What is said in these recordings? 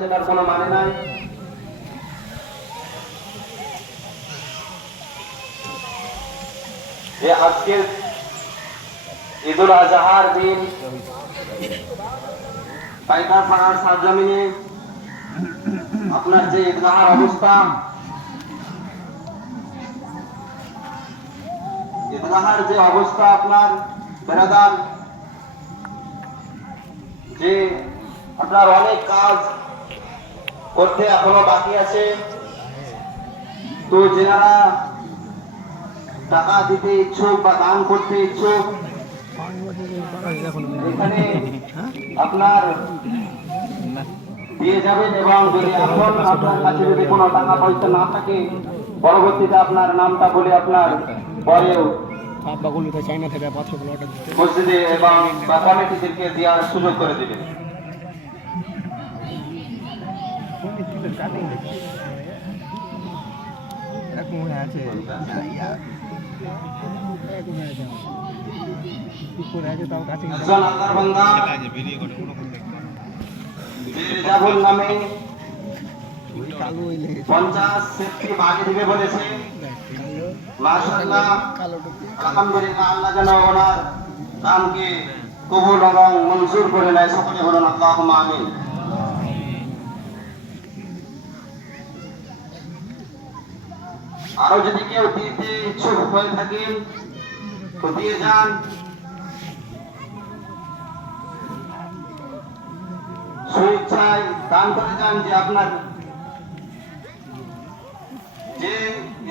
সেটার কোনো মানে নাই। যে আজকের ঈদুল আজহার দিন পাইকার পাড়ার সারজমিনে আপনার যে ঈদগাহার অবস্থা, ঈদগাহার যে অবস্থা আপনার বেরাদার, যে আপনার অনেক কাজ করতে এখনো বাকি আছে। তো যারা টাকা দিতে ইচ্ছুক বা দান করতে ইচ্ছুক, এখানে আপনার দিয়ে যাবেন। এবং যদি এখন আপনার কাছে যদি কোনো টাকা পয়সা না থাকে, পরবর্তীতে আপনার নামটা বলে আপনার পরেও মসজিদে এবং কমিটিদেরকে দেওয়ার সুযোগ করে দেবেন। নামে 50 সেফটি বাগে দিবে বলেছে। মাশাআল্লাহ, আলহামদুলিল্লাহ, আল্লাহ যেন ওনার দানকে কবুল এবং মঞ্জুর করে নেয়। সকলে বলুন আল্লাহুম্মা আমিন। আরো যদি কেউ দিতে ইচ্ছুক হয়ে থাকেন তো দিয়ে যান। স্বেচ্ছায় দান করে যান। যে আপনার যে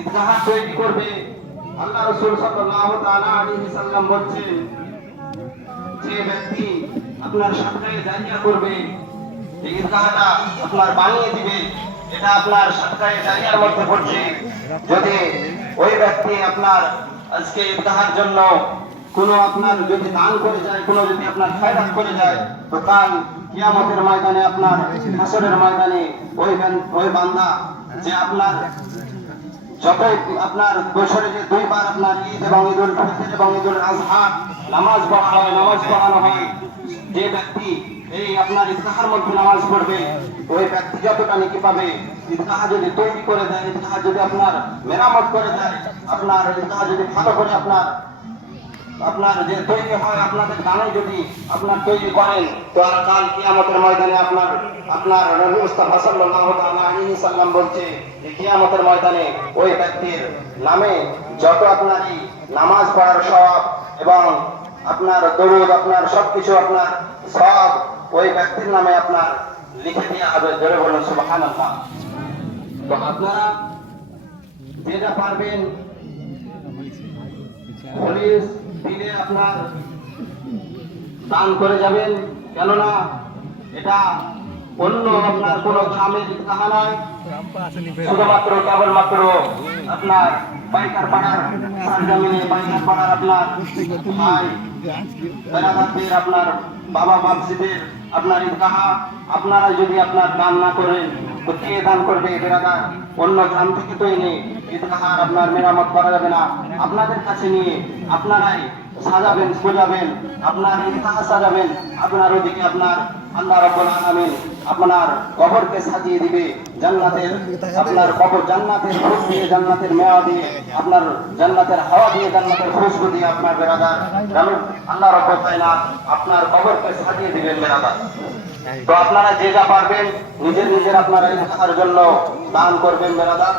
ঈদগাহ তৈরি করবে, আল্লাহ রাসূল সাল্লাল্লাহু তাআলা আলাইহি ওয়াসাল্লাম বলেছেন, যে ব্যক্তি আপনার সাদকায়ে জারিয়া করবে, এই ঈদগাহটা আপনার বানিয়ে দিবে, এটা আপনার সাদকায়ে জারিয়ার মধ্যে পড়ছে। যদি ওই ব্যক্তি আপনার আজকে ঈদগাহের জন্য কোনো আপনার যদি দান করে যায়, কোনো যদি আপনার খয়রাত করে যায়, তো কাল কিয়ামতের ময়দানে, আপনার হাসরের ময়দানে ওই বান্দা যে আপনার যতই আপনার বছরে যে দুইবার আপনার ঈদ এবং ঈদুল ফিতর এবং ঈদুল আজহা নামাজ পড়ানো হয়, যে ব্যক্তি এই আপনার ঈদগাহের মধ্যে নামাজ পড়বে, ওই ব্যক্তি যতটা নেকি পাবে। ঈদগাহ যদি তৈরি করে দেয়, ঈদগাহ যদি আপনার মেরামত করে দেয়, আপনার ঈদগাহ যদি ভালো করে আপনার যে তৈরি হয়, আপনাদের গানে যদি আপনার তৈরি করেন, তো আর কাল কিয়ামতের ময়দানে আপনার নবী মুস্তাফা সাল্লাল্লাহু তাআলা আলাইহি ওয়াসাল্লাম বলছে যে কিয়ামতের ময়দানে ওই ব্যক্তির নামে যত আপনার এই নামাজ পড়ার সওয়াব এবং আপনার দরুদ, আপনার সবকিছু আপনার সব ওই ব্যক্তির নামে আপনার লিখে দেওয়া হবে। জোরে বলুন সুবহানাল্লাহ। তো আপনারা যেটা পারবেন পুলিশ দিলে আপনার দান করে যাবেন, কেননা এটা অন্য আপনার কোন গ্রামের ঈদগাহ নয়, শুধুমাত্র কেবলমাত্র আপনার পাইকার পাড়ার সারজমিনে, পাইকার পাড়ার আপনার ভাই বেরাদারদের, আপনার বাবা বাপজিদের আপনার ঈদগাহ। আপনারা যদি আপনার দান না করেন, তো কে দান করবে? বেরাদার অন্য গ্রাম থেকে তো এনে ঈদগাহ আপনার মেরামত করা যাবে না। আপনাদের কাছে নিয়ে আপনারাই সাজাবেন, সাজাবেন, আপনার ঈদগাহ সাজাবেন। আপনার ওদিকে আপনার আল্লাহ রাব্বুল আলামিন আপনার কবরকে সাজিয়ে দিবে জান্নাতের, আপনার কবর জান্নাতের ফুল দিয়ে, জান্নাতের মেওয়া দিয়ে, আপনার জান্নাতের হাওয়া দিয়ে, জান্নাতের খুশবু দিয়ে আপনার বেরাদার আল্লাহ রাব্বুল আলামিন আপনার কবরকে সাজিয়ে দিবেন বেরাদার। তো আপনারা যে যা পারবেন নিজের আপনার ঈদগাহের জন্য দান করবেন বেরাদার।